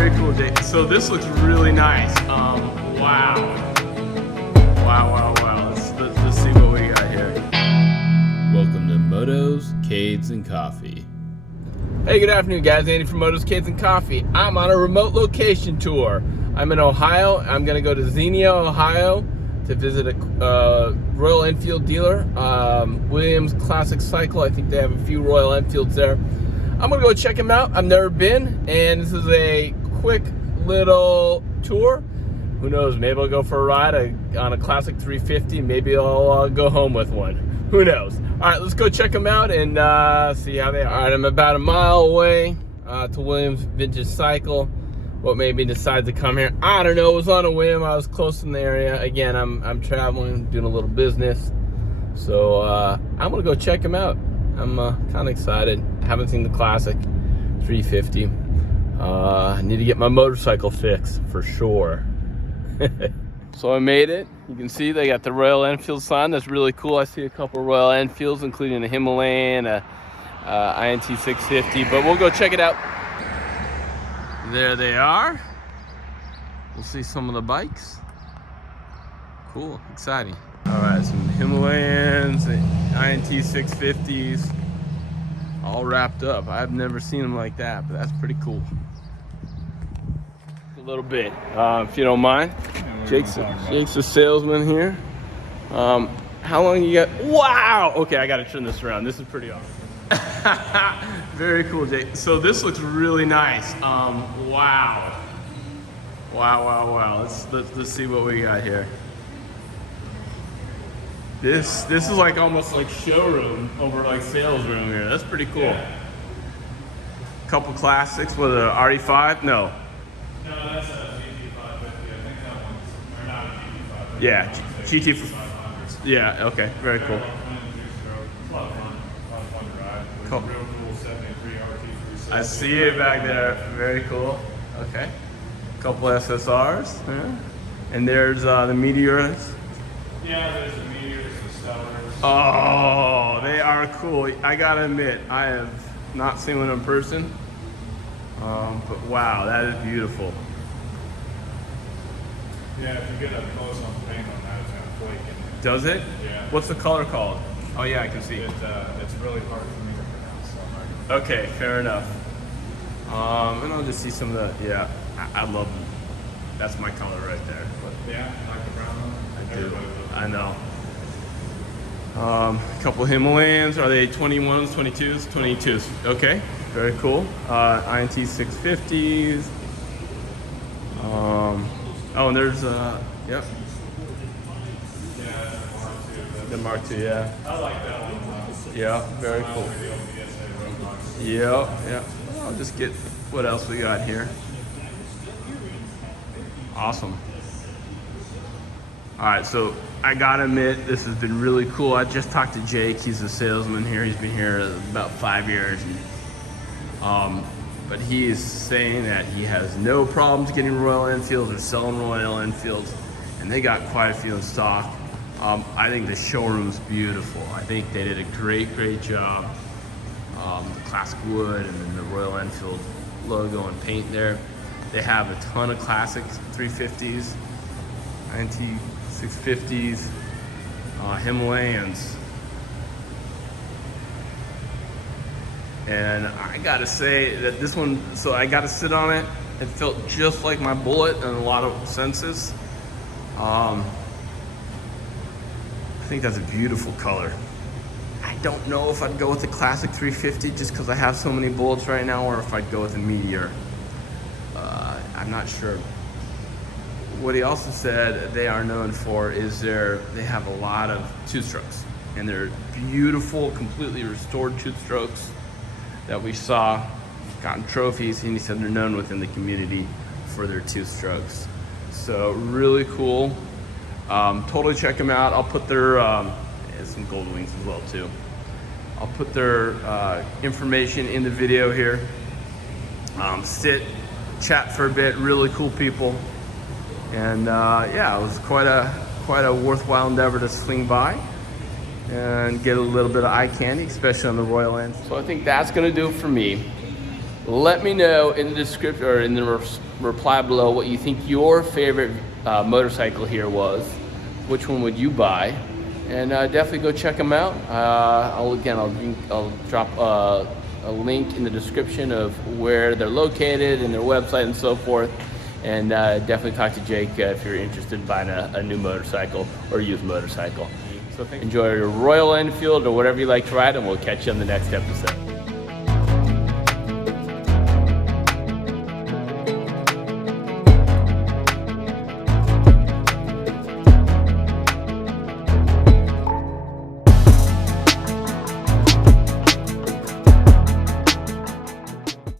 very cool, Jake. So this looks really nice. Wow. Wow. Let's see what we got here. Welcome to Motos, Cades, and Coffee. Hey, good afternoon, guys. Andy from Motos, Cades, and Coffee. I'm on a remote location tour. I'm in Ohio. I'm going to go to Xenia, Ohio to visit a Royal Enfield dealer. Williams Classic Cycle. I think they have a few Royal Enfields there. I'm going to go check them out. I've never been, and this is a quick little tour. Who knows? Maybe I'll go for a ride on a Classic 350. Maybe I'll go home with one. Who knows? All right, let's go check them out and see how they are. All right, I'm about a mile away to Williams Vintage Cycle. What made me decide to come here? I don't know. It was on a whim. I was close in the area. Again, I'm traveling, doing a little business. So I'm going to go check them out. I'm kind of excited. Haven't seen the Classic 350. I need to get my motorcycle fixed for sure. So I made it. You can see they got the Royal Enfield sign. That's really cool. I see a couple Royal Enfields, including a Himalayan, a INT 650. But we'll go check it out. There they are. We'll see some of the bikes. Cool, exciting. All right, some Himalayans, INT 650s, all wrapped up. I've never seen them like that, but that's pretty cool. A little bit, if you don't mind. Jake's a salesman here. How long you got? Wow! Okay, I gotta turn this around. This is pretty awesome. Very cool, Jake. So this looks really nice. Wow. Let's see what we got here. This is like almost like showroom over like sales room here. That's pretty cool. Yeah. Couple classics with a RE5. No, that's a GT550. I think that one's not a GT5. Yeah, GT. Yeah. Okay. Very cool. A lot of fun to ride. Cool. Real cool 73 RT. I see it back there. Very cool. Okay. Couple SSRs. Yeah. And there's the Meteors. Yeah, there's the Meteors, the Stellars. Oh, they are cool. I gotta admit, I have not seen one in person. But wow, that is beautiful. Yeah, if you get up close on the paint on that, it's gonna flake in there. Does it? Yeah. What's the color called? Oh yeah, I can see. It's really hard for me to pronounce. Okay, fair enough. And I'll just see some of the, yeah, I love them. That's my color right there. But yeah, I like the brown one. I do. I know. A couple Himalayans. Are they 21s, 22s? 22s. Okay, very cool. INT 650s. Oh, and there's yep. Yeah, the Mark II, yeah. I like that one. Yeah, very cool. Yeah. I'll just get what else we got here. Awesome. All right, so I gotta admit, this has been really cool. I just talked to Jake. He's a salesman here. He's been here about 5 years. But he is saying that he has no problems getting Royal Enfields or selling Royal Enfields, and they got quite a few in stock. I think the showroom's beautiful. I think they did a great job. The classic wood and then the Royal Enfield logo and paint there. They have a ton of classic 350s, INT 650s, Himalayans. And I gotta say that this one, so I got to sit on it. It felt just like my Bullet in a lot of senses. I think that's a beautiful color. I don't know if I'd go with the Classic 350 just because I have so many Bullets right now, or if I'd go with a Meteor. I'm not sure. What he also said they are known for is they have a lot of two-strokes, and they're beautiful, completely restored two-strokes that we saw, gotten trophies, and he said they're known within the community for their two-strokes. So really cool. Totally check them out. I'll put their some gold wings as well too. I'll put their information in the video here. Sit, chat for a bit. Really cool people, and yeah, it was quite a worthwhile endeavor to swing by and get a little bit of eye candy, especially on the Royal Enfield. So I think that's gonna do it for me. Let me know in the description or in the reply below what you think your favorite motorcycle here was. Which one would you buy? And definitely go check them out. I'll drop a link in the description of where they're located and their website and so forth. And definitely talk to Jake if you're interested in buying a new motorcycle or used motorcycle. So enjoy your Royal Enfield or whatever you like to ride, and we'll catch you on the next episode.